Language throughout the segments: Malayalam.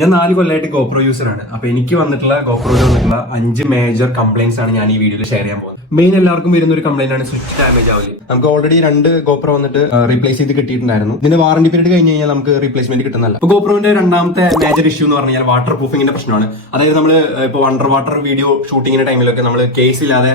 ഞാൻ 4 കൊല്ലമായിട്ട് ഗോപ്രോ യൂസറാണ്. അപ്പൊ എനിക്ക് വന്നിട്ടുള്ള ഗോപ്രോയിൽ വന്നിട്ടുള്ള 5 മേജർ കംപ്ലൈന്റ്സ് ആണ് ഞാൻ ഈ വീഡിയോയിൽ ഷെയർ ചെയ്യാൻ പോകുന്നത്. മെയിൻ എല്ലാവർക്കും വരുന്ന ഒരു കംപ്ലൈന്റ് ആണ് സ്വിച്ച് ഡാമേജ് ആവില്ല. നമുക്ക് ഓൾറെഡി 2 ഗോപ്രോ വന്നിട്ട് റീപ്ലേസ് ചെയ്ത് കിട്ടിയിട്ടുണ്ടായിരുന്നു. ഇതിന്റെ വാറന്റി പീരീഡ് കഴിഞ്ഞ് കഴിഞ്ഞാൽ നമുക്ക് റീപ്ലേസ്മെന്റ് കിട്ടുന്നില്ല. അപ്പൊ ഗോപ്രോന്റെ രണ്ടാമത്തെ മേജർ ഇഷ്യൂ എന്ന് പറഞ്ഞാൽ വാട്ടർ പ്രൂഫിംഗിന്റെ പ്രശ്നമാണ്. അതായത് നമ്മൾ ഇപ്പോൾ അണ്ടർ വാട്ടർ വീഡിയോ ഷൂട്ടിങ്ങിന്റെ ടൈമിലൊക്കെ നമ്മൾ കേസ് ഇല്ലാതെ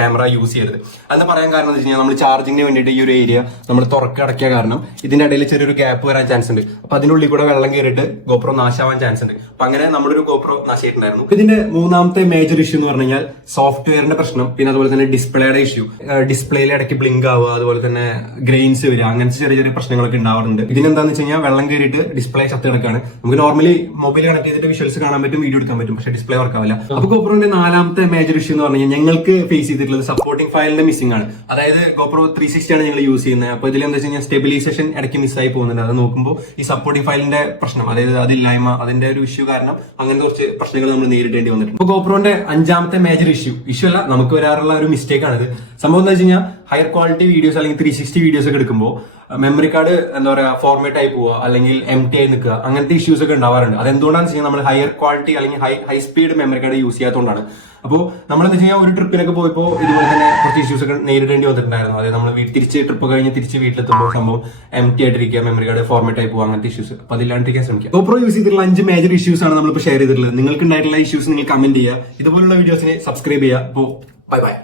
ക്യാമറ യൂസ് ചെയ്യരുത്. അതെന്ന് പറയാൻ കാരണം എന്ന് വെച്ച് കഴിഞ്ഞാൽ നമ്മൾ ചാർജിങ്ങിന് വേണ്ടിയിട്ട് ഈ ഒരു ഏരിയ നമ്മൾ തുറക്കടക്കിയ കാരണം ഇതിന്റെ ഇടയിൽ ചെറിയൊരു ഗ്യാപ്പ് വരാൻ ചാൻസ് ഉണ്ട്. അപ്പൊ അതിനുള്ളിൽ കൂടെ വെള്ളം കയറിയിട്ട് ഗോപ്രോ നാശാവാൻ ചാൻസ് ഉണ്ട്. അപ്പൊ അങ്ങനെ നമ്മുടെ ഒരു ഗോപ്രോ നാശമായിട്ടുണ്ടായിരുന്നു. ഇതിന്റെ മൂന്നാമത്തെ മേജർ ഇഷ്യൂ എന്ന് പറഞ്ഞു കഴിഞ്ഞാൽ സോഫ്റ്റ്വെയറിന്റെ പ്രശ്നം, പിന്നെ അതുപോലെ തന്നെ ഡിസ്പ്ലേയുടെ ഇഷ്യൂ. ഡിസ്പ്ലേയിൽ ഇടയ്ക്ക് ബ്ലിങ്ക് ആവുക, അതുപോലെ തന്നെ ഗ്രെയിൻസ് വരിക, അങ്ങനത്തെ ചെറിയ ചെറിയ പ്രശ്നങ്ങളൊക്കെ ഉണ്ടാവാറുണ്ട്. ഇതിനെന്താന്ന് വെച്ച് കഴിഞ്ഞാൽ വെള്ളം കയറിയിട്ട് ഡിസ്പ്ലേ ചത്ത് കിടക്കാണ്. നമുക്ക് നോർമലി മൊബൈൽ കണക്ട് ചെയ്തിട്ട് വിഷ്വൽസ് കാണാൻ പറ്റും, വീഡിയോ എടുക്കാൻ പറ്റും, പക്ഷേ ഡിസ്പ്ലേ വർക്ക് ആവില്ല. അപ്പൊ ഗോപ്രോന്റെ നാലാമത്തെ മേജർ ഇഷ്യൂ എന്ന് പറഞ്ഞു കഴിഞ്ഞാൽ ഞങ്ങൾക്ക് ഫേസ് ചെയ്തിട്ടുള്ളത് സപ്പോർട്ടിംഗ് ഫയലിന്റെ മിസ്സിംഗ് ആണ്. അതായത് ഗോപ്രോ 360 ആണ് ഞങ്ങൾ യൂസ് ചെയ്യുന്നത്. അപ്പൊ ഇതിൽ എന്താ വെച്ച് കഴിഞ്ഞാൽ സ്റ്റെബിലൈസേഷൻ ഇടയ്ക്ക് മിസ്സായി പോകുന്നുണ്ട്. അത് നോക്കുമ്പോൾ ഈ സപ്പോർട്ടിംഗ് ഫയലിന്റെ പ്രശ്നം, അതായത് അതില്ലായ്മ, അതിന്റെ ഒരു ഇഷ്യൂ കാരണം അങ്ങനെ കുറച്ച് പ്രശ്നങ്ങൾ നമ്മൾ നേരിടേണ്ടി വന്നിട്ടുണ്ട്. അപ്പൊ ഗോപ്രോന്റെ 5ാമത്തെ മേജർ ഇഷ്യൂ അല്ല, നമുക്ക് വരാറുള്ള ഒരു മിസ്റ്റേക്ക് ആണിത്. സംഭവം എന്താ വെച്ച് കഴിഞ്ഞാൽ ഹയർ ക്വാളിറ്റി വീഡിയോസ് അല്ലെങ്കിൽ 360 വീഡിയോസ് ഒക്കെ എടുക്കുമ്പോൾ മെമ്മറി കാർഡ് എന്താ പറയാ ഫോർമാറ്റ് ആയി പോവുക, അല്ലെങ്കിൽ എംടി ആയി നിൽക്കുക, അങ്ങനത്തെ ഇഷ്യൂസ് ഒക്കെ ഉണ്ടാവാറുണ്ട്. അതെന്തുകൊണ്ടാണെന്ന് വെച്ച് കഴിഞ്ഞാൽ നമ്മൾ ഹയർ ക്വാളിറ്റി അല്ലെങ്കിൽ high speed memory card use ചെയ്യാത്തതുകൊണ്ടാണ്. അപ്പോൾ നമ്മളെന്താ വെച്ച് കഴിഞ്ഞാൽ ഒരു ട്രിപ്പിനൊക്കെ പോയപ്പോൾ ഇതുപോലെ തന്നെ കുറച്ച് ഇഷ്യൂസ് ഒക്കെ നേരിടേണ്ടി വന്നിട്ടുണ്ടായിരുന്നു. അതായത് നമ്മൾ തിരിച്ച് ട്രിപ്പ് കഴിഞ്ഞ് തിരിച്ച് വീട്ടിലെത്തുമ്പോൾ സംഭവം എംടി ആയിട്ടിരിക്കുക, മെമ്മറി കാർഡ് ഫോർമാറ്റ് ആയി പോകുക, അങ്ങനത്തെ ഇഷ്യൂസ്. അപ്പൊ അതില്ലാണ്ടിരിക്കാൻ ശ്രമിക്കുക. ഗോപ്രോ യൂസ് ചെയ്തിട്ടുള്ള 5 മേജർ ഇഷ്യൂസ് ആണ് നമ്മളിപ്പോൾ ഷെയർ ചെയ്തിട്ടുള്ളത്. നിങ്ങൾക്ക് ഉണ്ടായിട്ടുള്ള ഇഷ്യൂസ് നിങ്ങൾ കമന്റ് ചെയ്യുക. ഇതുപോലുള്ള വീഡിയോസിനെ സബ്സ്ക്രൈബ് ചെയ്യുക. അപ്പോൾ ബൈ ബൈ.